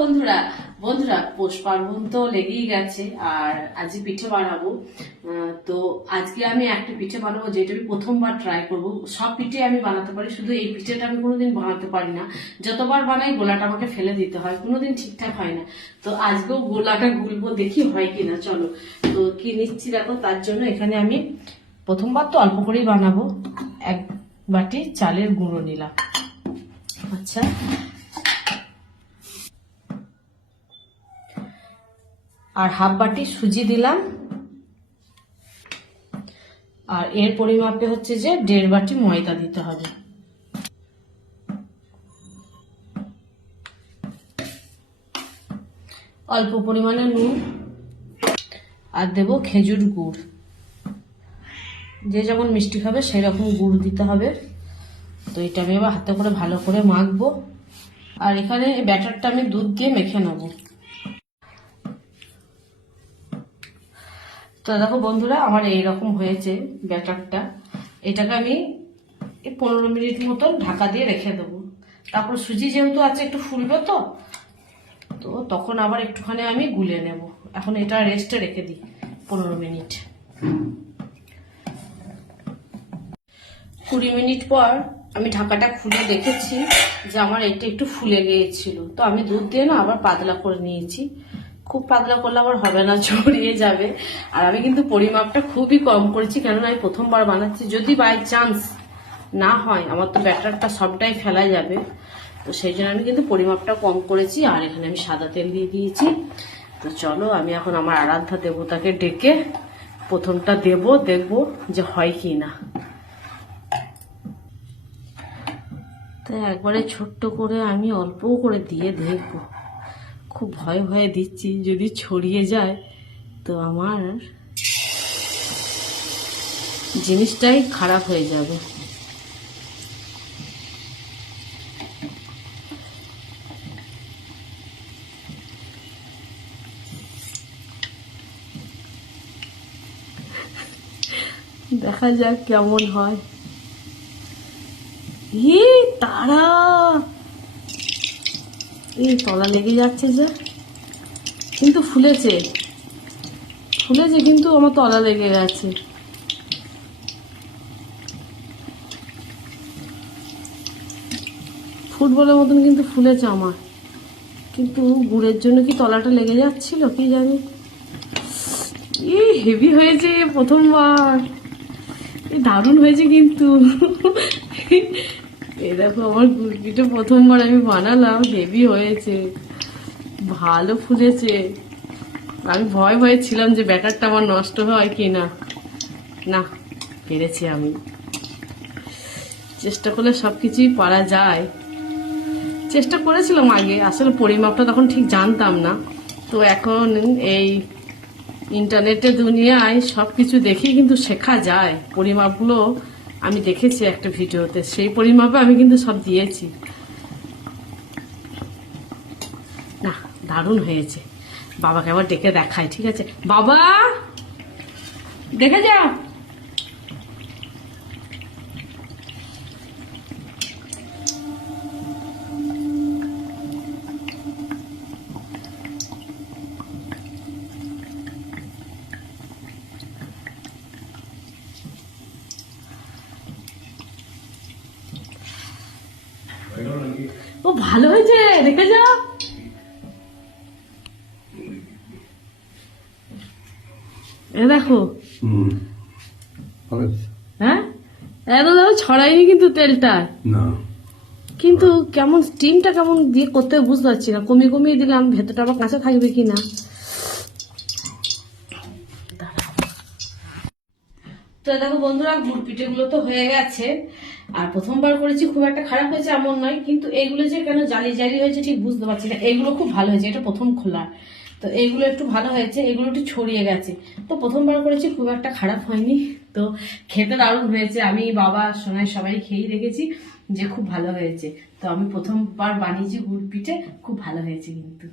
বন্ধুরা বন্ধুরা, পৌষ পার্বণ তো লেগেই গেছে, আর আজকে পিঠে বানাবো। তো আজকে আমি একটা পিঠে বানাবো যেটা আমি প্রথমবার ট্রাই করব। সব পিঠে আমি বানাতে পারি, শুধু এই পিঠেটা আমি কোনোদিন বানাতে পারি না। যতবার বানাই, গোলাটা আমাকে ফেলে দিতে হয়, কোনোদিন ঠিকঠাক হয় না। তো আজকেও গোলাটা গুলবো, দেখি হয় কিনা, চলো। তো কি নিচ্ছি দেখো, তার জন্য এখানে আমি প্রথমবার তো অল্প করেই বানাবো। এক বাটি চালের গুঁড়ো নিলাম। আচ্ছা আর হাফ বাটি সুজি দিলাম। আর এর পরিমাপে হচ্ছে যে দেড় বাটি ময়দা দিতে হবে। অল্প পরিমাণে নুন আর দেব খেজুর গুড়। যে যেমন মিষ্টি খাবে সেই রকম গুড় দিতে হবে। তো এটা আমি এবার হাতে করে ভালো করে মাখবো। আর এখানে ব্যাটারটা আমি দুধ দিয়ে মেখে নেব। তো দেখো বন্ধুরা, আমার এইরকম হয়েছে ব্যাটারটা। এটাকে আমি এই পনেরো মিনিট মতন ঢাকা দিয়ে রেখে দেবো। তারপর সুজি যেহেতু আছে, একটু ফুলবে তো তো তখন আবার একটুখানি আমি গুলে নেব। এখন এটা রেস্টে রেখে দিই, পনেরো মিনিট। কুড়ি মিনিট পর আমি ঢাকাটা খুলে দেখেছি যে আমার এটা একটু ফুলে গিয়েছিল। তো আমি দুধ দিয়ে না আবার পাতলা করে নিয়েছি। খুব পাতলা করলে আবার হবে না ছড়িয়ে যাবে। আর আমি কিন্তু পরিমাপটা খুবই কম করেছি, কেননা আমি প্রথমবার বানাচ্ছি। যদি বাই চান্স না হয়, আমার তো ব্যাটারটা সবটাই ফেলা যাবে। তো সেই জন্য আমি কিন্তু পরিমাপটা কম করেছি, আর এখানে আমি সাদা তেল দিয়ে দিয়েছি। তো চলো, আমি এখন আমার আরাধ্যা দেবতাকে ডেকে প্রথমটা দেব, দেখব যে হয় কি না তো একবারে ছোট্ট করে আমি অল্প করে দিয়ে দেখব। খুব ভয় ভয়ে দিচ্ছি, যদি ছড়িয়ে যায়, তো আমার জিনিসটাই খারাপ হয়ে যাবে। দেখা যাক কেমন হয়। তারা! এই তলা লেগে যাচ্ছে যে। কিন্তু ফুলেছে। ফুলেছে কিন্তু আমার তলা লেগে গেছে। ফুটবলের মতন কিন্তু ফুলেছে আমার। কিন্তু গুড়ের জন্য কি তলাটা লেগে যাচ্ছিল, কি জানি? ই হেভি হয়েছে প্রথমবার। এই দারুণ হয়েছে কিন্তু। এই দেখো, আমার গুড়পিঠে প্রথমবার আমি বানালাম হেভি হয়েছে, ভালো ফুলেছে। আমি ভয় ভয়ে ছিলাম যে ব্যাটারটা আমার নষ্ট হয় কি না না পেরেছি আমি। চেষ্টা করলে সব কিছুই পারা যায়। চেষ্টা করেছিলাম আগে, আসলে পরিমাপটা তখন ঠিক জানতাম না। তো এখন এই ইন্টারনেটের দুনিয়ায় সব কিছু দেখেই কিন্তু শেখা যায়, পরিমাপগুলো আমি দেখেছি একটা ভিডিওতে, সেই পরিমাপে আমি কিন্তু সব দিয়েছি। না, দারুণ হয়েছে। বাবাকে আবার ডেকে দেখায় ঠিক আছে? বাবা! দেখে যাও! ও ভালো হয়েছে দেখে যাও। এ দেখো। হ্যাঁ? এত দেখো ছড়াইনি কিন্তু তেলটা। না। কিন্তু কেমন স্টিমটা কেমন দিয়ে করতে বুঝতে পারছি না। কমিয়ে কমিয়ে দিলাম ভেতরটা আবার কাঁচা থাকবে কি না তো দেখো বন্ধুরা, গুড় পিঠেগুলো তো হয়ে গেছে। আর প্রথমবার করেছি, খুব একটা খারাপ হয়েছে এমন নয়, কিন্তু এইগুলো যে কেন জালি জালি হয়েছে ঠিক বুঝতে পারছি না। এইগুলো খুব ভালো হয়েছে, এটা প্রথম খোলা। তো এইগুলো একটু ভালো হয়েছে এগুলো একটু ছড়িয়ে গেছে। তো প্রথমবার করেছি, খুব একটা খারাপ হয়নি। তো খেতে দারুণ হয়েছে, আমি, বাবা, সোনাই সবাই খেয়েই দেখেছি যে খুব ভালো হয়েছে। তো আমি প্রথমবার বানিয়েছি গুড় পিঠে, খুব ভালো হয়েছে কিন্তু।